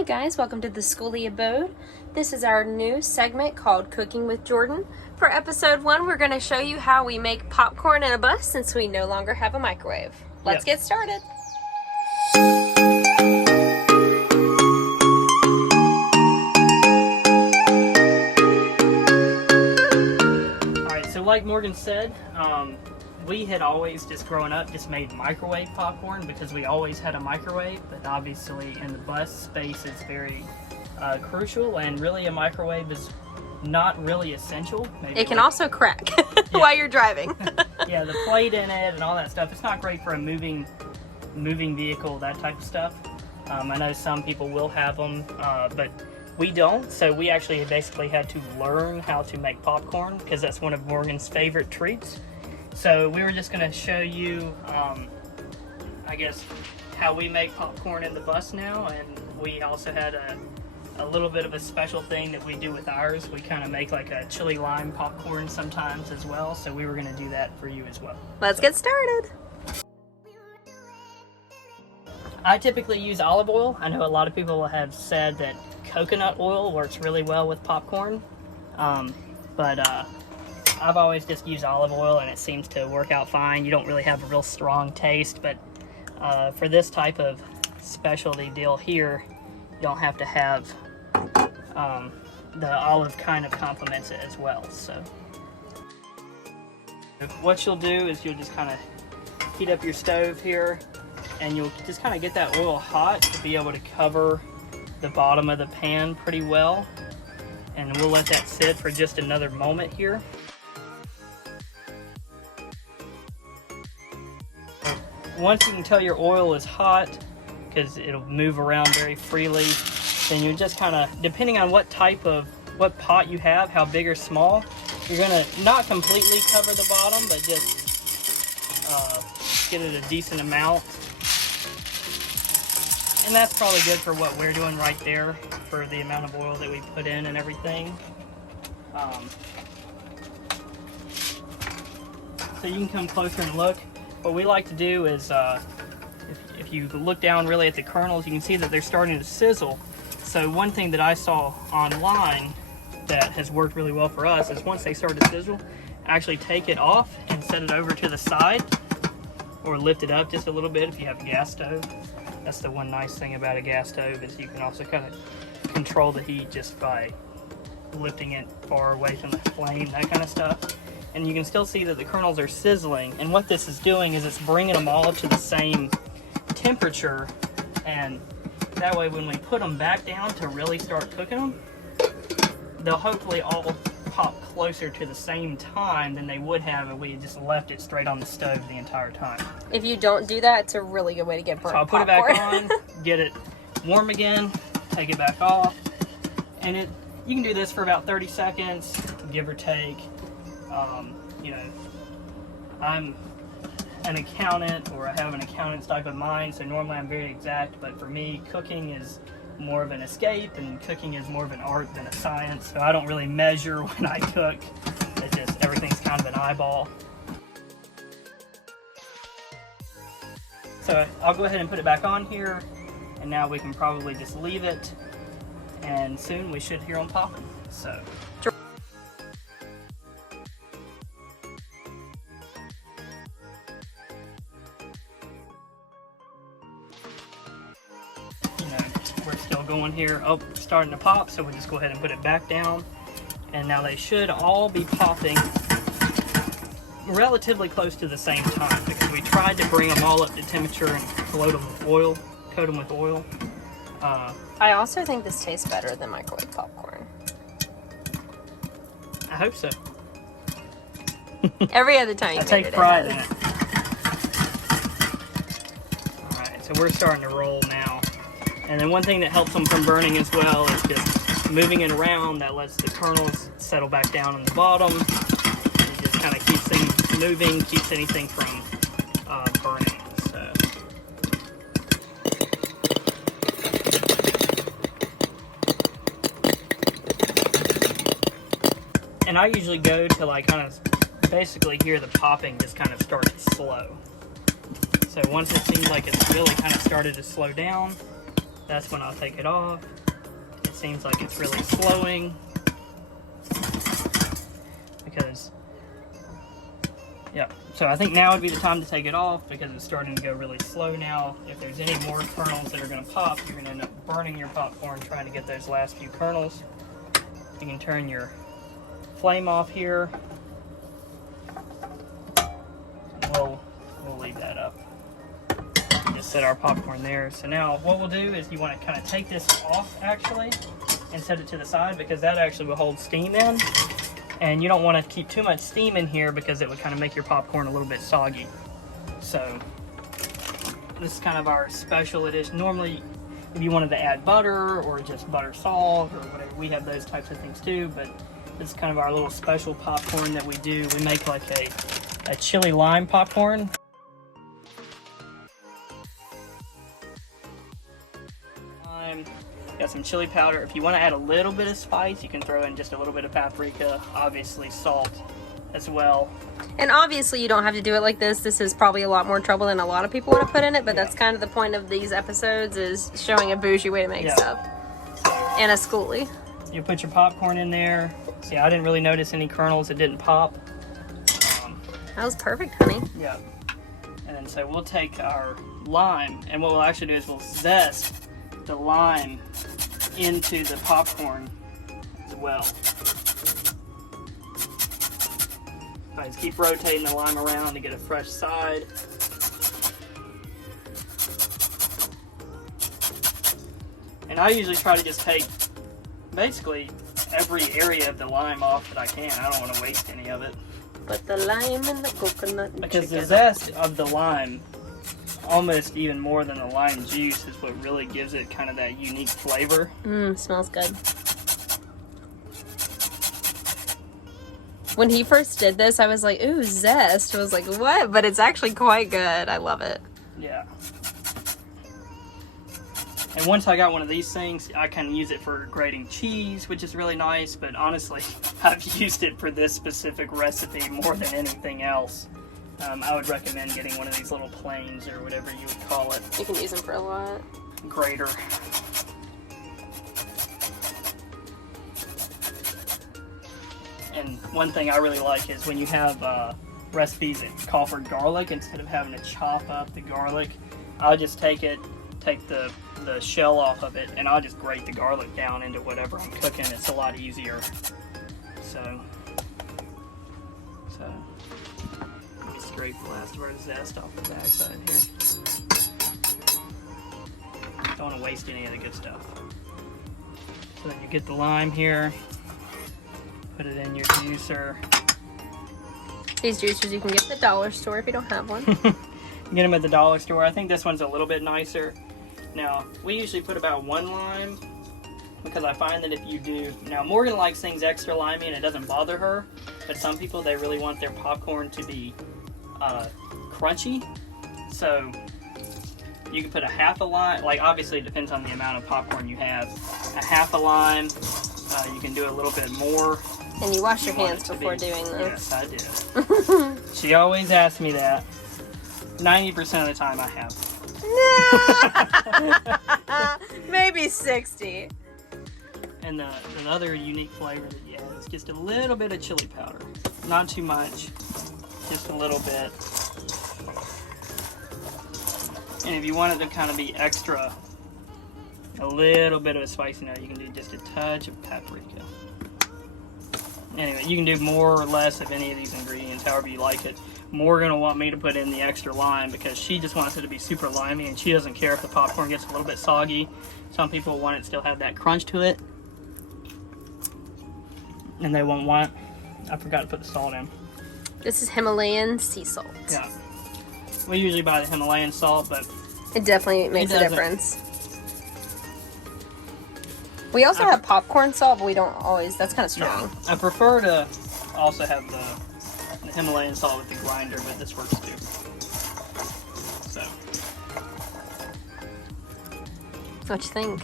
Hi guys, welcome to the Skoolie abode. This is our new segment called Cooking with Jordan. For episode 1, we're going to show you how we make popcorn in a bus since we no longer have a microwave. Let's get started. Alright, so like Morgan said, we had always, just growing up, just made microwave popcorn because we always had a microwave, but obviously in the bus space it's very crucial, and really a microwave is not really essential. Maybe it can also crack while you're driving. Yeah, the plate in it and all that stuff, it's not great for a moving vehicle, that type of stuff. I know some people will have them, but we don't, so we actually basically had to learn how to make popcorn because that's one of Morgan's favorite treats. So we were just going to show you, I guess, how we make popcorn in the bus now, and we also had a little bit of a special thing that we do with ours. We kind of make like a chili lime popcorn sometimes as well, so we were going to do that for you as well. Let's get started. I typically use olive oil. I know a lot of people have said that coconut oil works really well with popcorn, but I've always just used olive oil and it seems to work out fine. You don't really have a real strong taste, but for this type of specialty deal here, you don't have to have the olive kind of complements it as well. So what you'll do is you'll just kind of heat up your stove here, and you'll just kind of get that oil hot to be able to cover the bottom of the pan pretty well. And we'll let that sit for just another moment here. Once you can tell your oil is hot, because it'll move around very freely, then you're just kind of, depending on what pot you have, how big or small, you're going to not completely cover the bottom, but just get it a decent amount. And that's probably good for what we're doing right there, for the amount of oil that we put in and everything. So you can come closer and look. What we like to do is, if you look down really at the kernels, you can see that they're starting to sizzle. So one thing that I saw online that has worked really well for us is once they start to sizzle, actually take it off and set it over to the side, or lift it up just a little bit if you have a gas stove. That's the one nice thing about a gas stove, is you can also kind of control the heat just by lifting it far away from the flame, that kind of stuff. And you can still see that the kernels are sizzling, and what this is doing is it's bringing them all to the same temperature, and that way when we put them back down to really start cooking them, they'll hopefully all pop closer to the same time than they would have if we just left it straight on the stove the entire time. If you don't do that, it's a really good way to get burnt So I'll put popcorn. it back on, get it warm again, take it back off, and you can do this for about 30 seconds, give or take. You know, I'm an accountant, or I have an accountant's type of mind, so normally I'm very exact, but for me, cooking is more of an escape, and cooking is more of an art than a science, so I don't really measure when I cook. It's just, everything's kind of an eyeball. So I'll go ahead and put it back on here, and now we can probably just leave it, and soon we should hear them popping. So. We're still going here. Oh, starting to pop, so we'll just go ahead and put it back down. And now they should all be popping relatively close to the same time, because we tried to bring them all up to temperature and coat them with oil. I also think this tastes better than microwave popcorn. I hope so. Every other time you I take pride in it. Alright, so we're starting to roll now. And then one thing that helps them from burning as well is just moving it around. That lets the kernels settle back down on the bottom. It just kind of keeps things moving, keeps anything from burning. So. And I usually go till I kind of basically hear the popping just kind of start to slow. So once it seems like it's really kind of started to slow down, that's when I'll take it off. It seems like it's really slowing because, yeah. So I think now would be the time to take it off because it's starting to go really slow now. If there's any more kernels that are going to pop, you're going to end up burning your popcorn trying to get those last few kernels. You can turn your flame off here. We'll leave that up. Just set our popcorn there. So now what we'll do is you want to kind of take this off actually and set it to the side because that actually will hold steam in. And you don't want to keep too much steam in here because it would kind of make your popcorn a little bit soggy. So this is kind of our special edition. Normally, if you wanted to add butter or just butter salt or whatever, we have those types of things too. But this is kind of our little special popcorn that we do. We make like a chili lime popcorn. Got some chili powder. If you want to add a little bit of spice, you can throw in just a little bit of paprika, obviously salt as well. And obviously you don't have to do it like this. This is probably a lot more trouble than a lot of people want to put in it, but that's kind of the point of these episodes, is showing a bougie way to make stuff. And a Skoolie. You put your popcorn in there. See, I didn't really notice any kernels that didn't pop. That was perfect, honey. Yeah. And then so we'll take our lime, and what we'll actually do is we'll zest the lime into the popcorn as well. I just keep rotating the lime around to get a fresh side. And I usually try to just take basically every area of the lime off that I can. I don't want to waste any of it. But the lime and the coconut and because chicken. the zest of the lime, almost even more than the lime juice, is what really gives it kind of that unique flavor. Smells good. When he first did this, I was like, ooh, zest. I was like, what? But it's actually quite good. I love it. Yeah. And once I got one of these things, I can use it for grating cheese, which is really nice. But honestly, I've used it for this specific recipe more than anything else. I would recommend getting one of these little planes or whatever you would call it. You can use them for a lot. Grater. And one thing I really like is when you have recipes that call for garlic, instead of having to chop up the garlic, I'll just take the shell off of it, and I'll just grate the garlic down into whatever I'm cooking. It's a lot easier. So let me scrape the last of our zest off the backside here. Don't want to waste any of the good stuff. So then you get the lime here, put it in your juicer. These juicers you can get at the dollar store if you don't have one. You get them at the dollar store. I think this one's a little bit nicer. Now, we usually put about 1 lime because I find that if you do... Now, Morgan likes things extra limey and it doesn't bother her, but some people, they really want their popcorn to be crunchy. So, you can put a half a lime. Like, obviously, it depends on the amount of popcorn you have. A half a lime. You can do a little bit more. And you wash your hands before doing Yes, this. I did. She always asks me that. 90% of the time I have. Maybe 60. And the other unique flavor that you add is just a little bit of chili powder. Not too much, just a little bit. And if you want it to kind of be extra, a little bit of a spicy note, you can do just a touch of paprika. Anyway, you can do more or less of any of these ingredients, however you like it. Morgan will want me to put in the extra lime because she just wants it to be super limey, and she doesn't care if the popcorn gets a little bit soggy. Some people want it to still have that crunch to it. And they won't want... I forgot to put the salt in. This is Himalayan sea salt. Yeah. We usually buy the Himalayan salt, but... It definitely makes a difference. We also have popcorn salt, but we don't always... That's kind of strong. Yeah. I prefer to also have the Himalayan salt with the grinder, but this works too. So. What you think?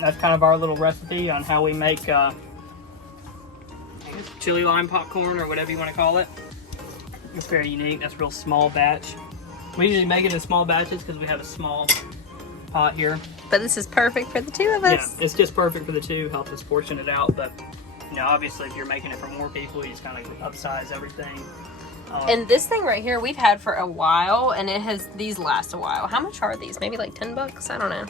That's kind of our little recipe on how we make chili lime popcorn, or whatever you want to call it. It's very unique. That's a real small batch. We usually make it in small batches because we have a small pot here. But this is perfect for the two of us. Yeah, it's just perfect for the two. Help us portion it out, but you know, obviously, if you're making it for more people, you just kind of upsize everything. And this thing right here, we've had for a while, and these last a while. How much are these? Maybe like $10? I don't know.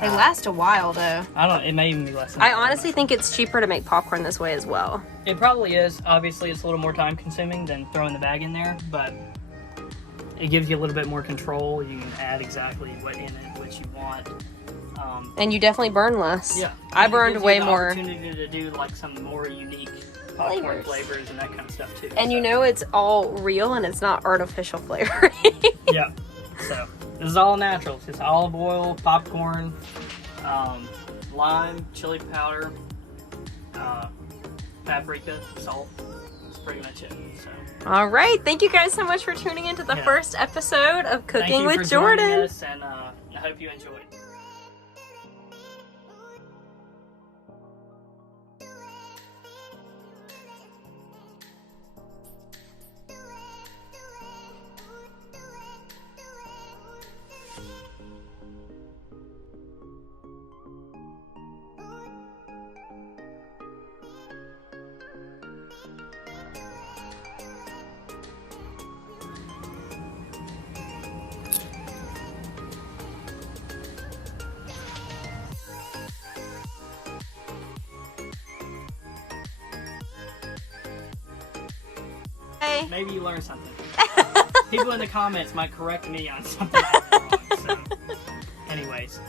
They last a while though. It may even be less than I honestly think it's cheaper to make popcorn this way as well. It probably is. Obviously, it's a little more time consuming than throwing the bag in there, but it gives you a little bit more control. You can add exactly what in it, what you want. And you definitely burn less. Yeah. I burned way more. Opportunity to do like some more unique popcorn flavors and that kind of stuff too. And you know it's all real and it's not artificial flavoring. Yeah. So this is all natural. It's just olive oil, popcorn, lime, chili powder, paprika, salt. That's pretty much it. So. All right. Thank you guys so much for tuning into the first episode of Cooking with Thank you for Jordan. joining us, and I hope you enjoyed. Maybe you learned something. People in the comments might correct me on something I did wrong. So, anyways.